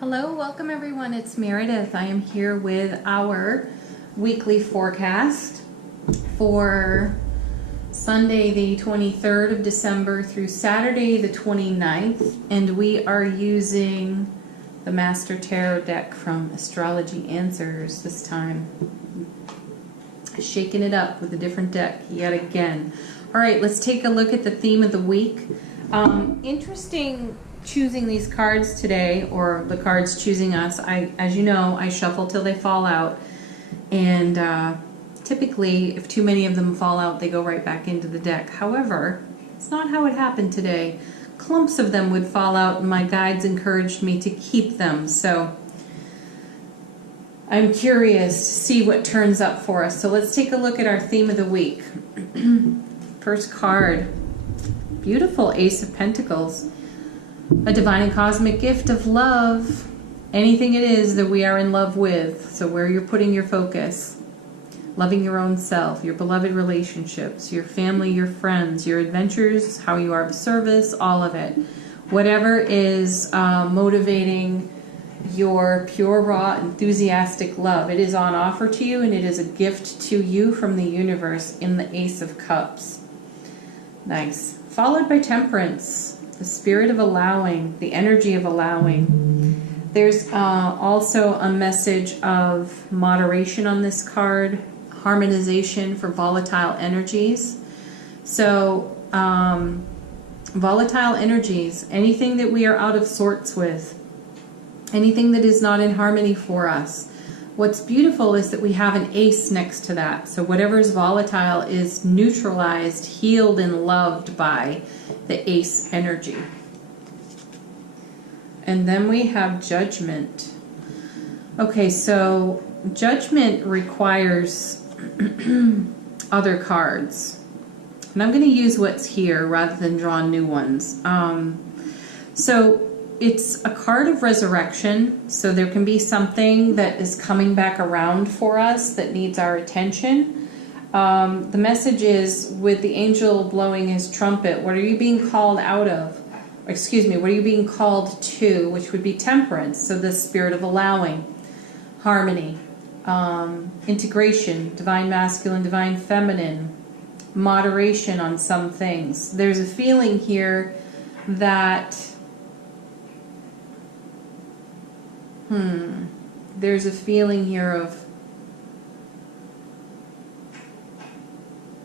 Hello, welcome everyone. It's Meredith. I am here with our weekly forecast for Sunday the 23rd of December through Saturday the 29th, and we are using the Master Tarot deck from Astrology Answers this time. Shaking it up with a different deck yet again. All right, let's take a look at the theme of the week. Interesting choosing these cards today, or the cards choosing us. As you know, I shuffle till they fall out, and typically if too many of them fall out, they go right back into the deck. However, it's not how it happened today. Clumps of them would fall out, and my guides encouraged me to keep them, so I'm curious to see what turns up for us. So let's take a look at our theme of the week. First card, beautiful Ace of Pentacles. A divine and cosmic gift of love. Anything it is that we are in love with. So where you're putting your focus. Loving your own self, your beloved relationships, your family, your friends, your adventures, how you are of service, all of it. Whatever is motivating your pure, raw, enthusiastic love. It is on offer to you, and it is a gift to you from the universe in the Ace of Cups. Nice. Followed by Temperance. The spirit of allowing, the energy of allowing. There's also a message of moderation on this card, harmonization for volatile energies. So, volatile energies, anything that we are out of sorts with, anything that is not in harmony for us. What's beautiful is that we have an ace next to that. So whatever is volatile is neutralized, healed, and loved by the ace energy. And then we have Judgment. Okay, so Judgment requires other cards. And I'm going to use what's here rather than draw new ones. So it's a card of resurrection, so there can be something that is coming back around for us that needs our attention. The message is, with the angel blowing his trumpet, what are you being called out of? Excuse me, what are you being called to? Which would be Temperance, so the spirit of allowing, harmony, integration, divine masculine, divine feminine, moderation on some things. There's a feeling here that there's a feeling here of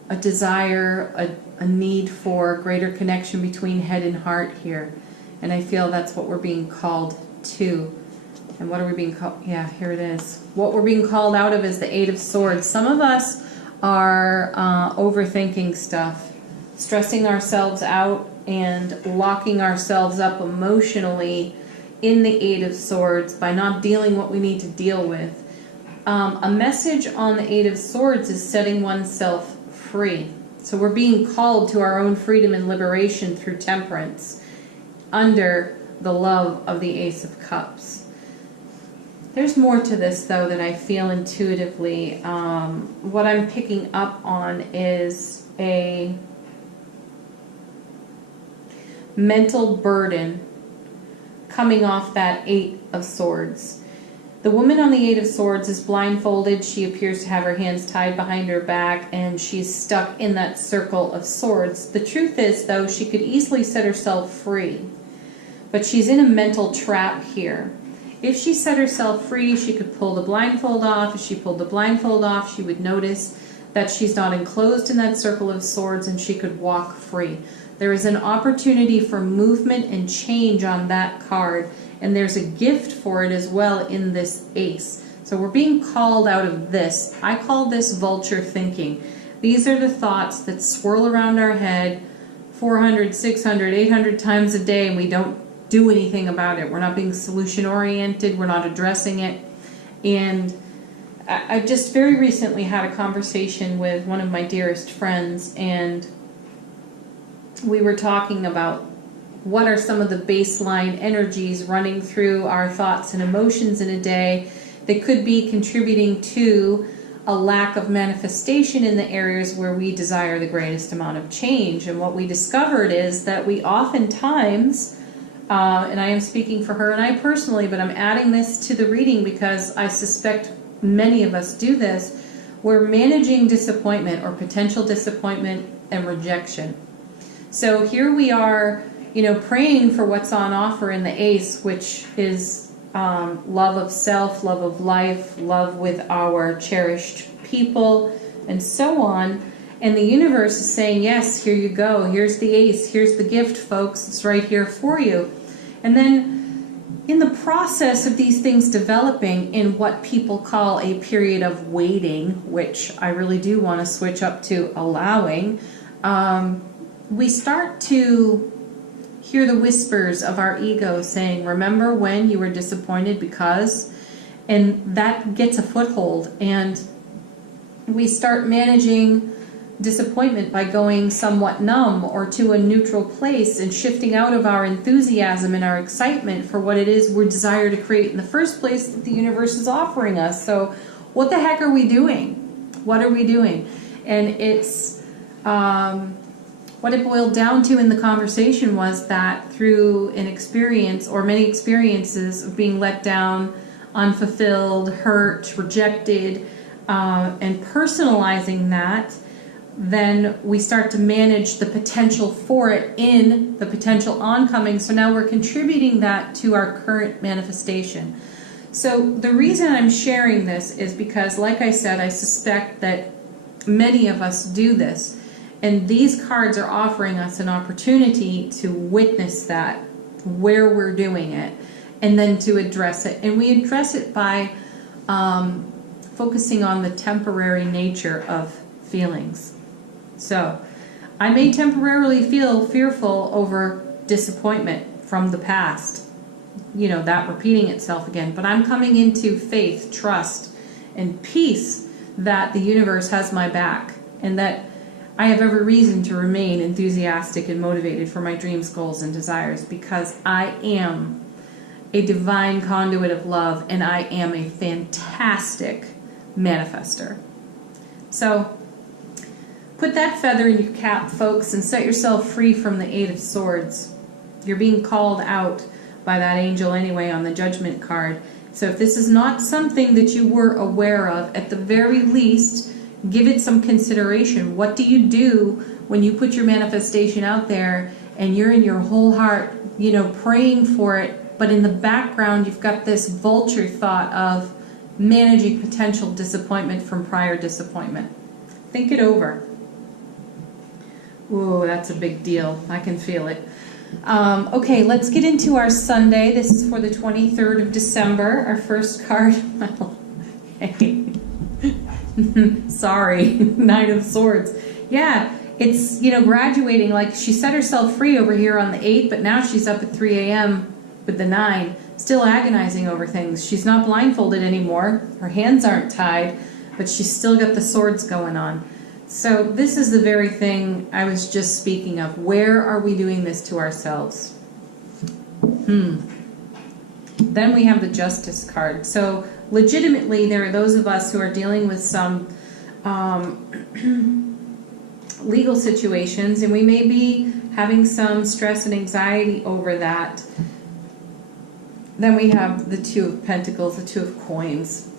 a desire, a need for greater connection between head and heart here. And I feel that's what we're being called to. And what are we being called? Yeah, here it is. What we're being called out of is the Eight of Swords. Some of us are overthinking stuff, stressing ourselves out and locking ourselves up emotionally in the Eight of Swords by not dealing what we need to deal with. A message on the Eight of Swords is setting oneself free. So we're being called to our own freedom and liberation through Temperance under the love of the Ace of Cups. There's more to this, though, that I feel intuitively. What I'm picking up on is a mental burden coming off that Eight of Swords. The woman on the Eight of Swords is blindfolded. She appears to have her hands tied behind her back, and she's stuck in that circle of swords. The truth is, though, she could easily set herself free, but she's in a mental trap here. If she set herself free, she could pull the blindfold off. If she pulled the blindfold off, she would notice that she's not enclosed in that circle of swords, and she could walk free. There is an opportunity for movement and change on that card, and there's a gift for it as well in this ace. So we're being called out of this. I call this vulture thinking. These are the thoughts that swirl around our head 400, 600, 800 times a day, and we don't do anything about it. We're not being solution oriented. We're not addressing it. And I just very recently had a conversation with one of my dearest friends, and we were talking about what are some of the baseline energies running through our thoughts and emotions in a day that could be contributing to a lack of manifestation in the areas where we desire the greatest amount of change. And what we discovered is that we oftentimes and I am speaking for her and I personally, but I'm adding this to the reading because I suspect many of us do this. We're managing disappointment or potential disappointment and rejection. So here we are, praying for what's on offer in the ACE, which is love of self, love of life, love with our cherished people, and so on. And the universe is saying, yes, here you go. Here's the ACE. Here's the gift, folks. It's right here for you. And then in the process of these things developing in what people call a period of waiting, which I really do want to switch up to allowing, we start to hear the whispers of our ego saying, remember when you were disappointed because, and that gets a foothold, and we start managing disappointment by going somewhat numb or to a neutral place and shifting out of our enthusiasm and our excitement for what it is we desire to create in the first place that the universe is offering us. So what the heck are we doing? What are we doing? And it's what it boiled down to in the conversation was that through an experience or many experiences of being let down, unfulfilled, hurt, rejected, and personalizing that, then we start to manage the potential for it in the potential oncoming. So now we're contributing that to our current manifestation. So the reason I'm sharing this is because, like I said, I suspect that many of us do this. And these cards are offering us an opportunity to witness that, where we're doing it, and then to address it. And we address it by focusing on the temporary nature of feelings. So, I may temporarily feel fearful over disappointment from the past, that repeating itself again, but I'm coming into faith, trust, and peace that the universe has my back, and that I have every reason to remain enthusiastic and motivated for my dreams, goals, and desires, because I am a divine conduit of love, and I am a fantastic manifester. So, put that feather in your cap, folks, and set yourself free from the Eight of Swords. You're being called out by that angel anyway on the Judgment card. So if this is not something that you were aware of, at the very least, give it some consideration. What do you do when you put your manifestation out there and you're in your whole heart, praying for it, but in the background you've got this vulture thought of managing potential disappointment from prior disappointment? Think it over. Ooh, that's a big deal. I can feel it. Okay, let's get into our Sunday. This is for the 23rd of December. Our first card. Hey. Sorry. Nine of Swords. Yeah, it's, graduating. Like, she set herself free over here on the 8th, but now she's up at 3 a.m. with the 9, still agonizing over things. She's not blindfolded anymore. Her hands aren't tied, but she's still got the swords going on. So this is the very thing I was just speaking of. Where are we doing this to ourselves? Then we have the Justice card. So legitimately, there are those of us who are dealing with some legal situations, and we may be having some stress and anxiety over that. Then we have the Two of Pentacles, the Two of Coins.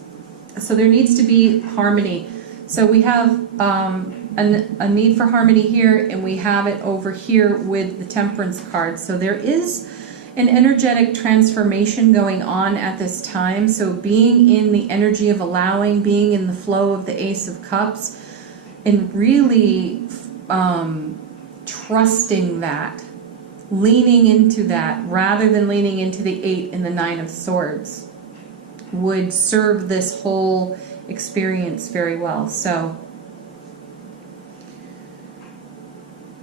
So there needs to be harmony. So we have a need for harmony here, and we have it over here with the Temperance card. So there is an energetic transformation going on at this time. So being in the energy of allowing, being in the flow of the Ace of Cups, and really trusting that, leaning into that, rather than leaning into the 8 and the 9 of Swords, would serve this whole experience very well. So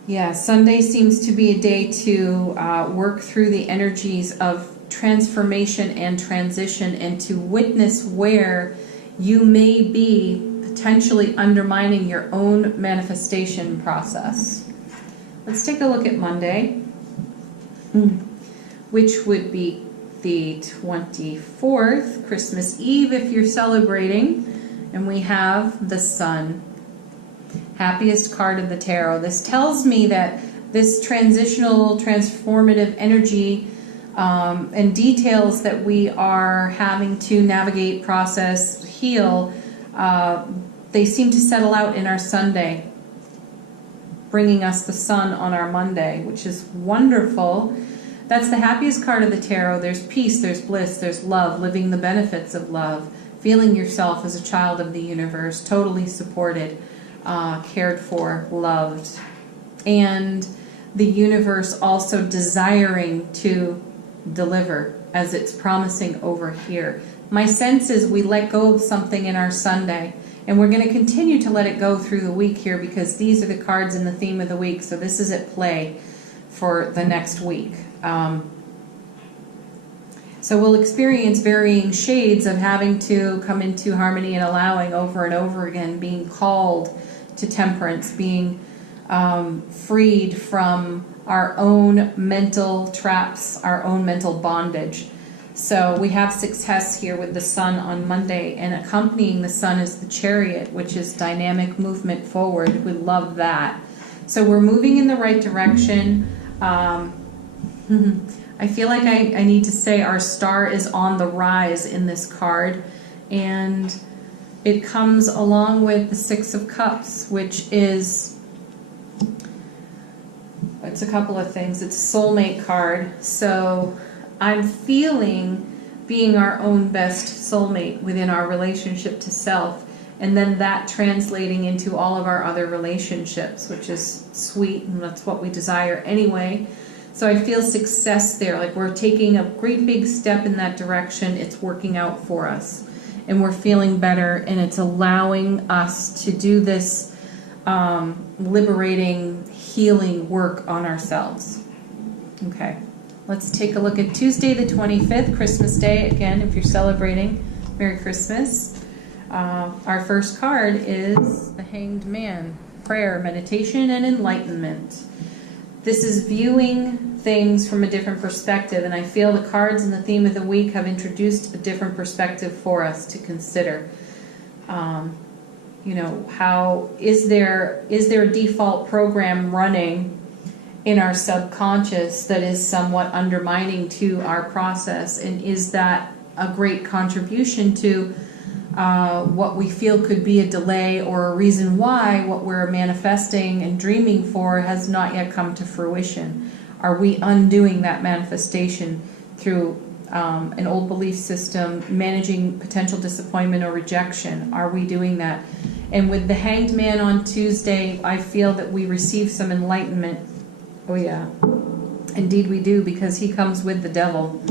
yeah, Sunday seems to be a day to work through the energies of transformation and transition, and to witness where you may be potentially undermining your own manifestation process. Let's take a look at Monday, which would be the 24th, Christmas Eve if you're celebrating, and we have the Sun, happiest card of the tarot. This tells me that this transitional, transformative energy and details that we are having to navigate, process, heal, they seem to settle out in our Sunday, bringing us the sun on our Monday, which is wonderful. That's the happiest card of the tarot. There's peace, there's bliss, there's love, living the benefits of love, feeling yourself as a child of the universe, totally supported, cared for, loved, and the universe also desiring to deliver as it's promising over here. My sense is we let go of something in our Sunday, and we're going to continue to let it go through the week here because these are the cards in the theme of the week, so this is at play for the next week. So we'll experience varying shades of having to come into harmony and allowing over and over again, being called to temperance, being freed from our own mental traps, our own mental bondage. So we have success here with the sun on Monday, and accompanying the sun is the chariot, which is dynamic movement forward. We love that. So we're moving in the right direction. I feel like I need to say our star is on the rise in this card, and it comes along with the Six of Cups, which is, it's a couple of things. It's a soulmate card, so I'm feeling being our own best soulmate within our relationship to self, and then that translating into all of our other relationships, which is sweet, and that's what we desire anyway. So I feel success there, like we're taking a great big step in that direction. It's working out for us, and we're feeling better, and it's allowing us to do this liberating, healing work on ourselves. Okay, let's take a look at Tuesday the 25th, Christmas Day. Again, if you're celebrating, Merry Christmas. Our first card is the Hanged Man, prayer, meditation, and enlightenment. This is viewing things from a different perspective, and I feel the cards in the theme of the week have introduced a different perspective for us to consider. You know, how is there a default program running in our subconscious that is somewhat undermining to our process, and is that a great contribution to what we feel could be a delay or a reason why what we're manifesting and dreaming for has not yet come to fruition? Are we undoing that manifestation through an old belief system, managing potential disappointment or rejection? Are we doing that? And with the Hanged Man on Tuesday, I feel that we receive some enlightenment. Oh yeah, indeed we do, because he comes with the devil.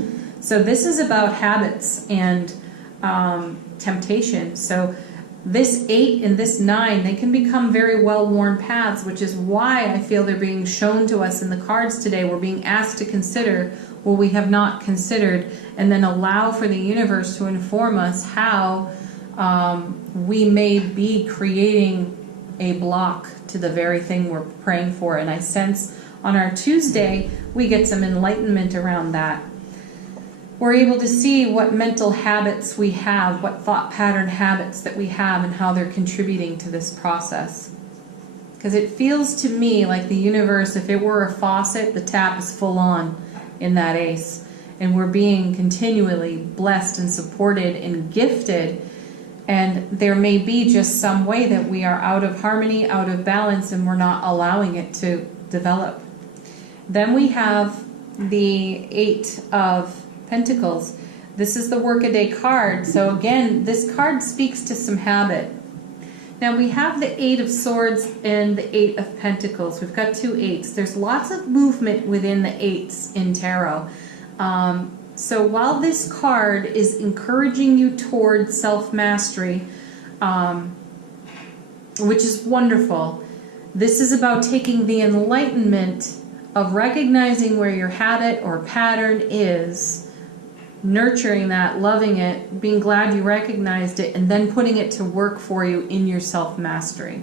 So this is about habits and temptation. So this 8 and this 9, they can become very well-worn paths, which is why I feel they're being shown to us in the cards today. We're being asked to consider what we have not considered, and then allow for the universe to inform us how we may be creating a block to the very thing we're praying for. And I sense on our Tuesday, we get some enlightenment around that. We're able to see what mental habits we have, what thought pattern habits that we have, and how they're contributing to this process. Because it feels to me like the universe, if it were a faucet, the tap is full on in that ace. And we're being continually blessed and supported and gifted. And there may be just some way that we are out of harmony, out of balance, and we're not allowing it to develop. Then we have the 8 of Pentacles. This is the Workaday card. So again, this card speaks to some habit. Now we have the 8 of Swords and the 8 of Pentacles. We've got 2 8s. There's lots of movement within the 8s in tarot. So while this card is encouraging you toward self-mastery, which is wonderful, this is about taking the enlightenment of recognizing where your habit or pattern is, nurturing that, loving it, being glad you recognized it, and then putting it to work for you in your self-mastery.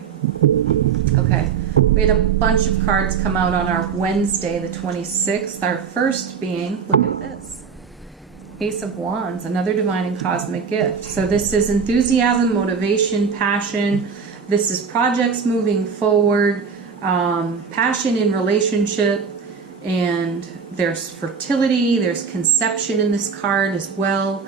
Okay, we had a bunch of cards come out on our Wednesday, the 26th. Our first being, look at this, Ace of Wands, another divine and cosmic gift. So this is enthusiasm, motivation, passion. This is projects moving forward, passion in relationship, And there's fertility, there's conception in this card as well.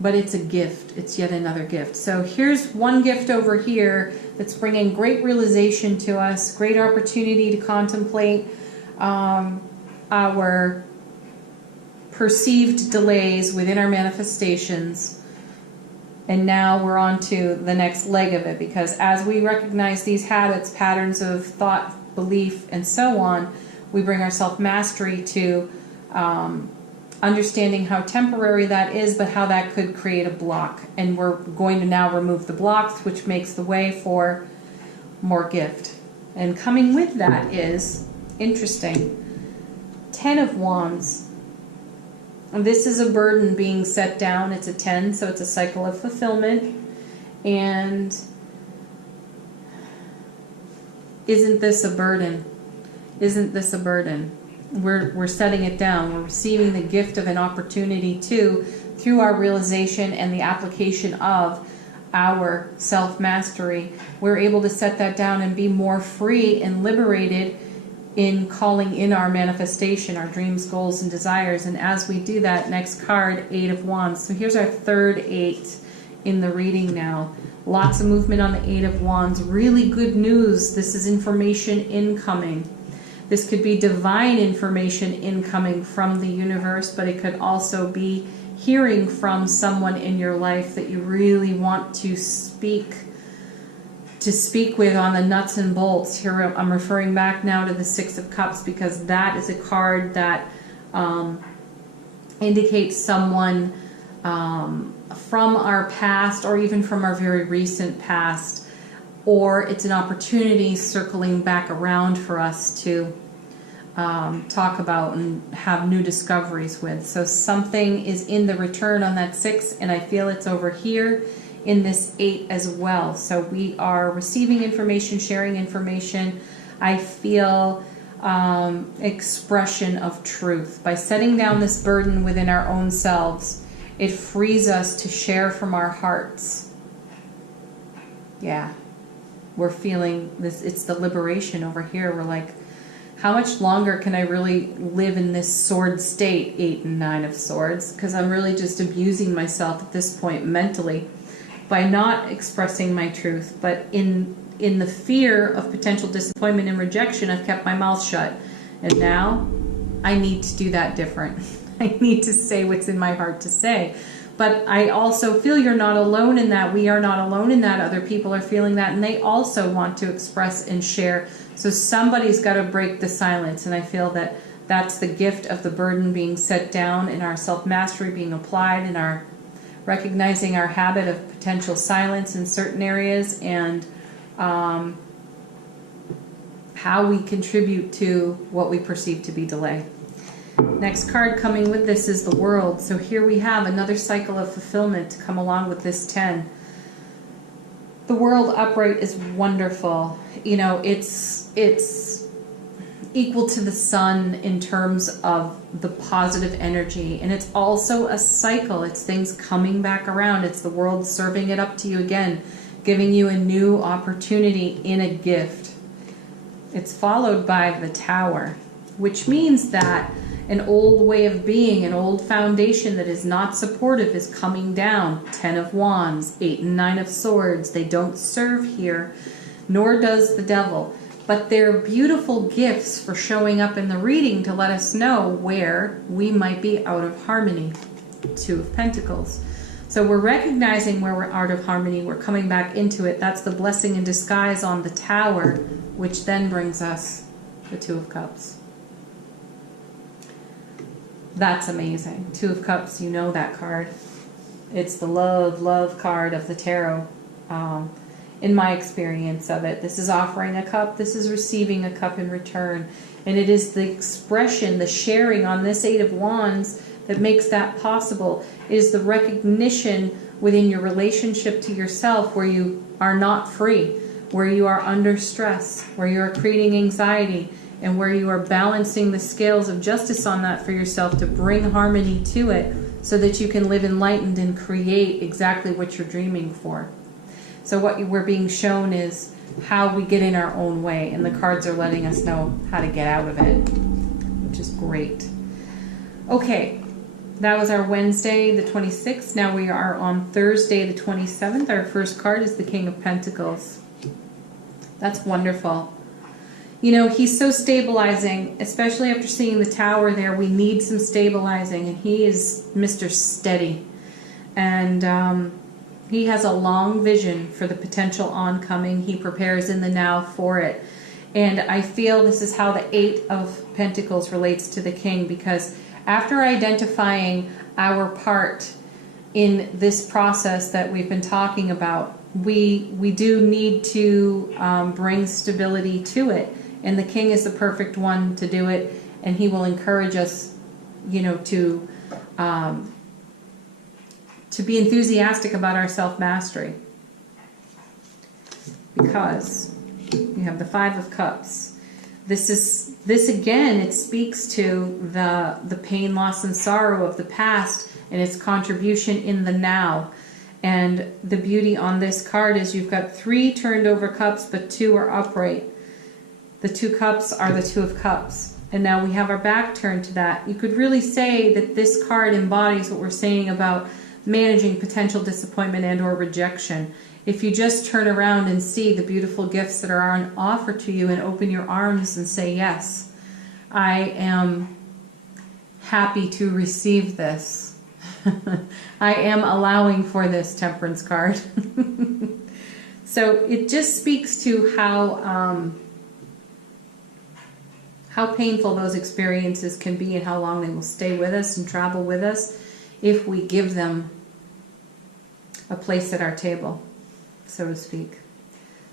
But it's a gift. It's yet another gift. So here's one gift over here that's bringing great realization to us, great opportunity to contemplate our perceived delays within our manifestations. And now we're on to the next leg of it, because as we recognize these habits, patterns of thought, belief, and so on, we bring our self-mastery to understanding how temporary that is, but how that could create a block. And we're going to now remove the blocks, which makes the way for more gift. And coming with that is, interesting, 10 of Wands. And this is a burden being set down. It's a 10, so it's a cycle of fulfillment. And isn't this a burden? Isn't this a burden? We're setting it down. We're receiving the gift of an opportunity through our realization and the application of our self-mastery. We're able to set that down and be more free and liberated in calling in our manifestation, our dreams, goals, and desires. And as we do that, next card, 8 of Wands. So here's our third 8 in the reading now. Lots of movement on the 8 of Wands. Really good news. This is information incoming. This could be divine information incoming from the universe, but it could also be hearing from someone in your life that you really want to speak with on the nuts and bolts. Here I'm referring back now to the 6 of Cups, because that is a card that indicates someone from our past, or even from our very recent past, or it's an opportunity circling back around for us to talk about and have new discoveries with. So something is in the return on that 6, and I feel it's over here in this 8 as well. So we are receiving information, sharing information. I feel expression of truth. By setting down this burden within our own selves, it frees us to share from our hearts. Yeah, we're feeling this. It's the liberation over here. We're like, how much longer can I really live in this sword state, 8 and 9 of Swords? Because I'm really just abusing myself at this point mentally by not expressing my truth. But in the fear of potential disappointment and rejection, I've kept my mouth shut. And now I need to do that different. I need to say what's in my heart to say. But I also feel you're not alone in that. We are not alone in that. Other people are feeling that, and they also want to express and share. So somebody's got to break the silence, and I feel that that's the gift of the burden being set down, and our self-mastery being applied, and our recognizing our habit of potential silence in certain areas, and how we contribute to what we perceive to be delay. Next card coming with this is the World. So here we have another cycle of fulfillment to come along with this 10. The World upright is wonderful. You know, it's equal to the sun in terms of the positive energy, and it's also a cycle. It's things coming back around. It's the world serving it up to you again, giving you a new opportunity in a gift. It's followed by the Tower, which means that an old way of being, an old foundation that is not supportive is coming down. 10 of Wands, 8 and 9 of Swords. They don't serve here, nor does the Devil. But they're beautiful gifts for showing up in the reading to let us know where we might be out of harmony. 2 of Pentacles. So we're recognizing where we're out of harmony. We're coming back into it. That's the blessing in disguise on the Tower, which then brings us the 2 of Cups. That's amazing. 2 of Cups, you know that card. It's the love card of the tarot. In my experience of it, this is offering a cup, this is receiving a cup in return. And it is the expression, the sharing on this 8 of Wands that makes that possible. It is the recognition within your relationship to yourself where you are not free, where you are under stress, where you are creating anxiety, and where you are balancing the scales of justice on that for yourself to bring harmony to it so that you can live enlightened and create exactly what you're dreaming for. So what we're being shown is how we get in our own way, and the cards are letting us know how to get out of it, which is great. Okay, that was our Wednesday, the 26th. Now we are on Thursday, the 27th. Our first card is the King of Pentacles. That's wonderful. You know, he's so stabilizing, especially after seeing the Tower there. We need some stabilizing, and he is Mr. Steady. And he has a long vision for the potential oncoming. He prepares in the now for it. And I feel this is how the Eight of Pentacles relates to the King, because after identifying our part in this process that we've been talking about, we do need to bring stability to it. And the King is the perfect one to do it. And he will encourage us, you know, to be enthusiastic about our self-mastery. Because you have the Five of Cups. This again, it speaks to the pain, loss, and sorrow of the past and its contribution in the now. And the beauty on this card is you've got 3 turned over cups, but 2 are upright. The 2 cups are the Two of Cups. And now we have our back turned to that. You could really say that this card embodies what we're saying about managing potential disappointment and or rejection. If you just turn around and see the beautiful gifts that are on offer to you and open your arms and say, yes, I am happy to receive this. I am allowing for this, Temperance card. So it just speaks to how painful those experiences can be and how long they will stay with us and travel with us if we give them a place at our table, so to speak.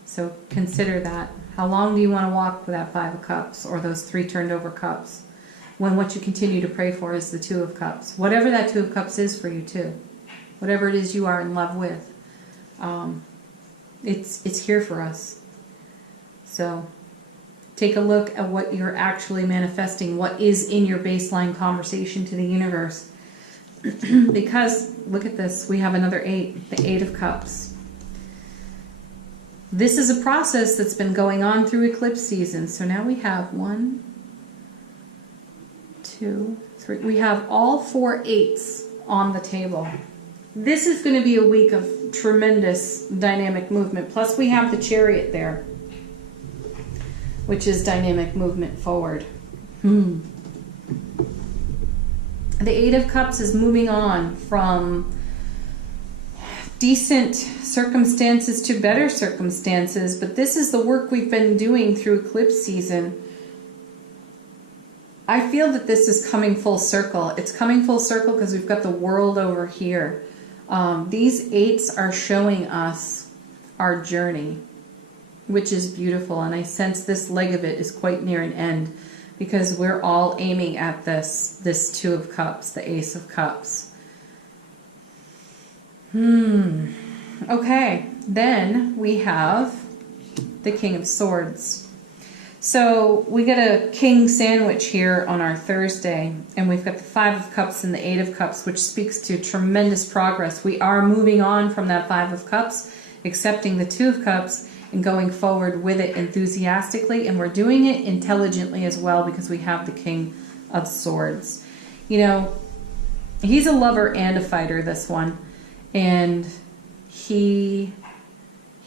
So consider that. How long do you want to walk with that Five of Cups or those 3 turned over cups when what you continue to pray for is the Two of Cups? Whatever that Two of Cups is for you too. Whatever it is you are in love with. It's here for us. So take a look at what you're actually manifesting, what is in your baseline conversation to the universe. Because, look at this, we have another 8, the Eight of Cups. This is a process that's been going on through eclipse season. So now we have 1, 2, 3. We have all 4 eights on the table. This is going to be a week of tremendous dynamic movement. Plus we have the Chariot there, which is dynamic movement forward. The Eight of Cups is moving on from decent circumstances to better circumstances, but this is the work we've been doing through eclipse season. I feel that this is coming full circle. It's coming full circle because we've got the world over here. These eights are showing us our journey, which is beautiful, and I sense this leg of it is quite near an end, because we're all aiming at this Two of Cups, the Ace of Cups. Okay, then we have the King of Swords. So we get a king sandwich here on our Thursday, and we've got the Five of Cups and the Eight of Cups, which speaks to tremendous progress. We are moving on from that Five of Cups, accepting the Two of Cups, and going forward with it enthusiastically, and we're doing it intelligently as well because we have the King of Swords. You know, he's a lover and a fighter, this one, and he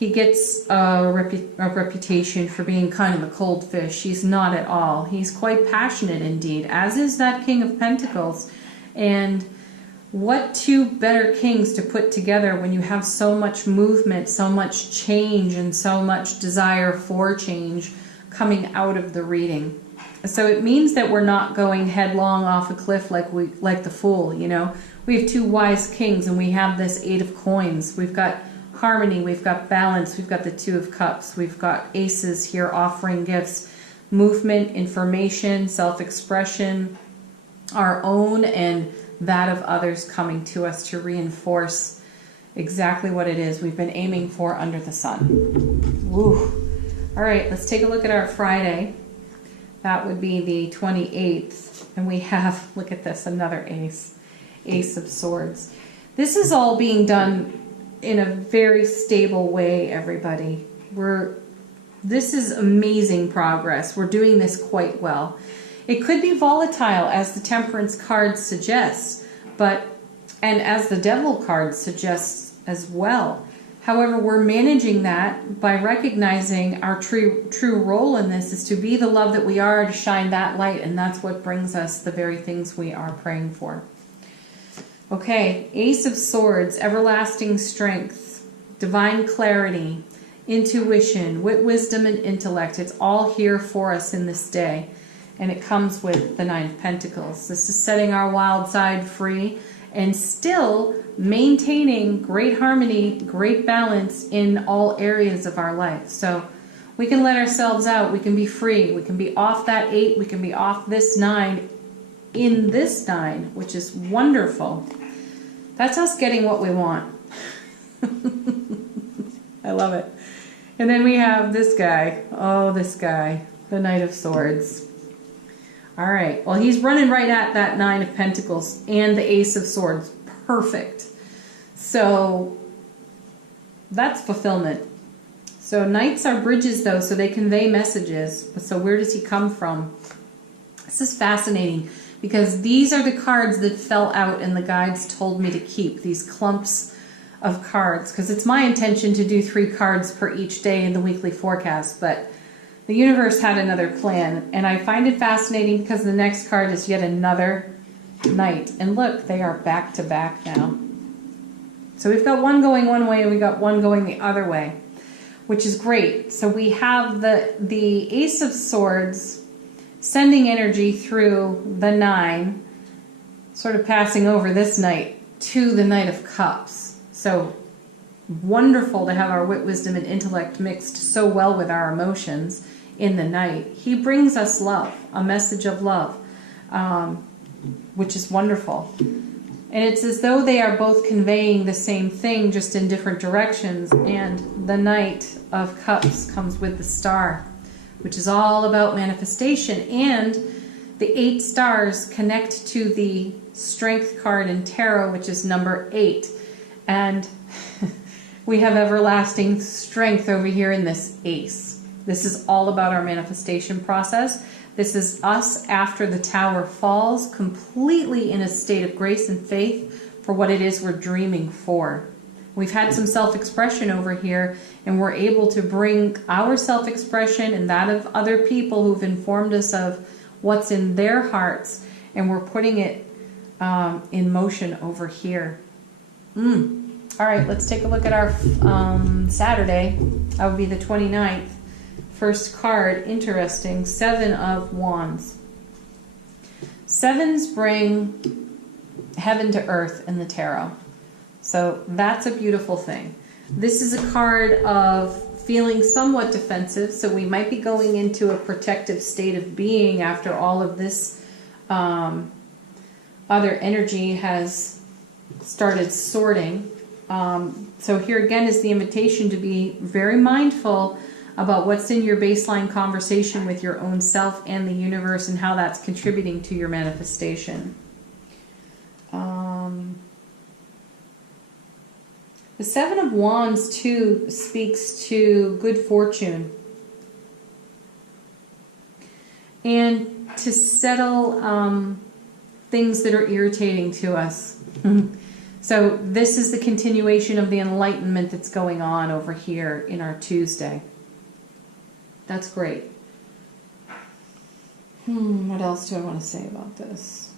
gets a reputation for being kind of a cold fish. He's not at all. He's quite passionate indeed, as is that King of Pentacles. And what two better kings to put together when you have so much movement, so much change, and so much desire for change coming out of the reading. So it means that we're not going headlong off a cliff like the Fool, you know. We have two wise kings, and we have this Eight of Coins. We've got harmony, we've got balance, we've got the Two of Cups, we've got aces here offering gifts, movement, information, self-expression, our own and that of others coming to us to reinforce exactly what it is we've been aiming for under the sun. Woo. All right, let's take a look at our Friday. That would be the 28th. And we have, look at this, another ace. Ace of Swords. This is all being done in a very stable way, everybody. We're This is amazing progress. We're doing this quite well. It could be volatile, as the Temperance card suggests, and as the Devil card suggests as well. However, we're managing that by recognizing our true role in this is to be the love that we are, to shine that light, and that's what brings us the very things we are praying for. Okay, Ace of Swords, everlasting strength, divine clarity, intuition, wit, wisdom, and intellect. It's all here for us in this day. And it comes with the Nine of Pentacles. This is setting our wild side free and still maintaining great harmony, great balance in all areas of our life. So we can let ourselves out. We can be free. We can be off that 8. We can be off this 9 in this 9, which is wonderful. That's us getting what we want. I love it. And then we have this guy. Oh, this guy. The Knight of Swords. All right. Well, he's running right at that 9 of Pentacles and the Ace of Swords. Perfect. So that's fulfillment. So knights are bridges, though, so they convey messages. So where does he come from? This is fascinating because these are the cards that fell out and the guides told me to keep, these clumps of cards, because it's my intention to do 3 cards per each day in the weekly forecast, but the universe had another plan, and I find it fascinating because the next card is yet another knight. And look, they are back to back now. So we've got one going one way and we got one going the other way, which is great. So we have the Ace of Swords sending energy through the 9, sort of passing over this knight to the Knight of Cups. So wonderful to have our wit, wisdom, and intellect mixed so well with our emotions in the Knight. He brings us love, a message of love, which is wonderful. And it's as though they are both conveying the same thing, just in different directions. And the Knight of Cups comes with the Star, which is all about manifestation. And the 8 stars connect to the Strength card in Tarot, which is number 8. And we have everlasting strength over here in this Ace. This is all about our manifestation process. This is us after the tower falls, completely in a state of grace and faith for what it is we're dreaming for. We've had some self-expression over here, and we're able to bring our self-expression and that of other people who've informed us of what's in their hearts, and we're putting it in motion over here. All right, let's take a look at our Saturday. That would be the 29th. First card, interesting, 7 of Wands. 7s bring heaven to earth in the tarot. So that's a beautiful thing. This is a card of feeling somewhat defensive, so we might be going into a protective state of being after all of this other energy has started sorting. So here again is the invitation to be very mindful about what's in your baseline conversation with your own self and the universe and how that's contributing to your manifestation. The 7 of Wands, too, speaks to good fortune and to settle things that are irritating to us. So this is the continuation of the enlightenment that's going on over here in our Tuesday. That's great. What else do I want to say about this?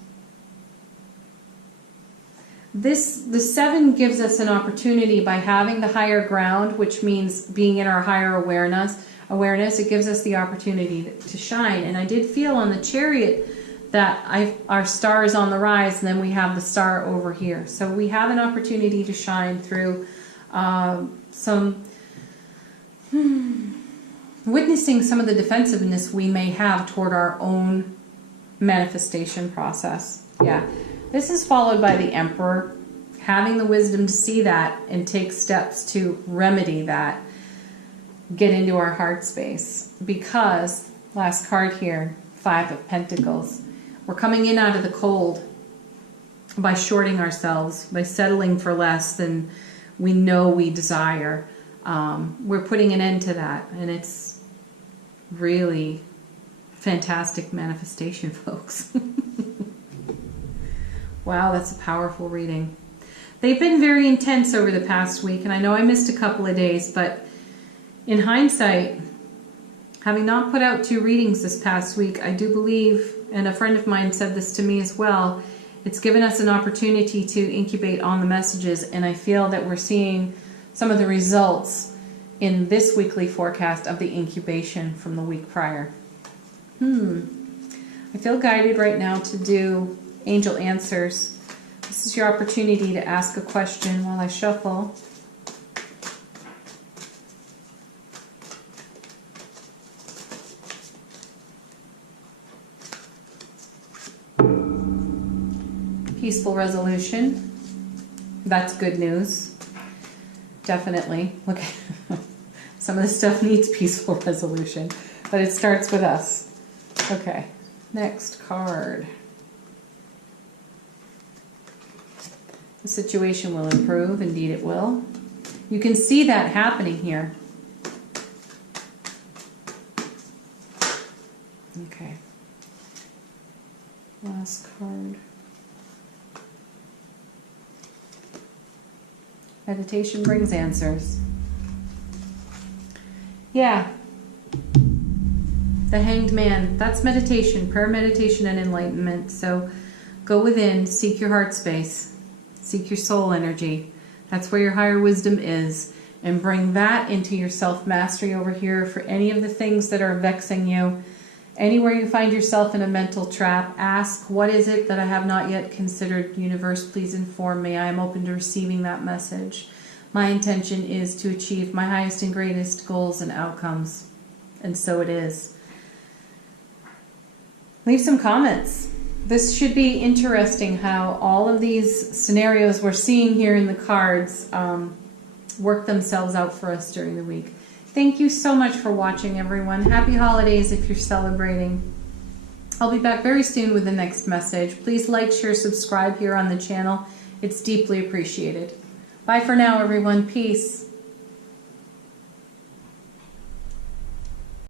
The 7 gives us an opportunity by having the higher ground, which means being in our higher awareness. It gives us the opportunity to shine. And I did feel on the Chariot that our star is on the rise, and then we have the star over here. So we have an opportunity to shine through witnessing some of the defensiveness we may have toward our own manifestation process. Yeah. This is followed by the Emperor, having the wisdom to see that and take steps to remedy that, get into our heart space. Because, last card here, 5 of Pentacles, we're coming in out of the cold by shorting ourselves, by settling for less than we know we desire. We're putting an end to that, and it's really fantastic manifestation, folks. Wow, that's a powerful reading. They've been very intense over the past week, and I know I missed a couple of days, but in hindsight, having not put out 2 readings this past week, I do believe, and a friend of mine said this to me as well, it's given us an opportunity to incubate on the messages, and I feel that we're seeing some of the results in this weekly forecast of the incubation from the week prior. I feel guided right now to do angel answers. This is your opportunity to ask a question while I shuffle. Peaceful resolution. That's good news. Definitely. Look, some of this stuff needs peaceful resolution, but it starts with us. Okay, next card. The situation will improve. Indeed it will. You can see that happening here. Okay. Last card. Meditation brings answers. Yeah. The Hanged Man. That's meditation, prayer, meditation, and enlightenment. So go within, seek your heart space, seek your soul energy. That's where your higher wisdom is. And bring that into your self-mastery over here for any of the things that are vexing you. Anywhere you find yourself in a mental trap, ask, what is it that I have not yet considered? Universe, please inform me. I am open to receiving that message. My intention is to achieve my highest and greatest goals and outcomes. And so it is. Leave some comments. This should be interesting how all of these scenarios we're seeing here in the cards work themselves out for us during the week. Thank you so much for watching, everyone. Happy holidays if you're celebrating. I'll be back very soon with the next message. Please like, share, subscribe here on the channel. It's deeply appreciated. Bye for now, everyone. Peace.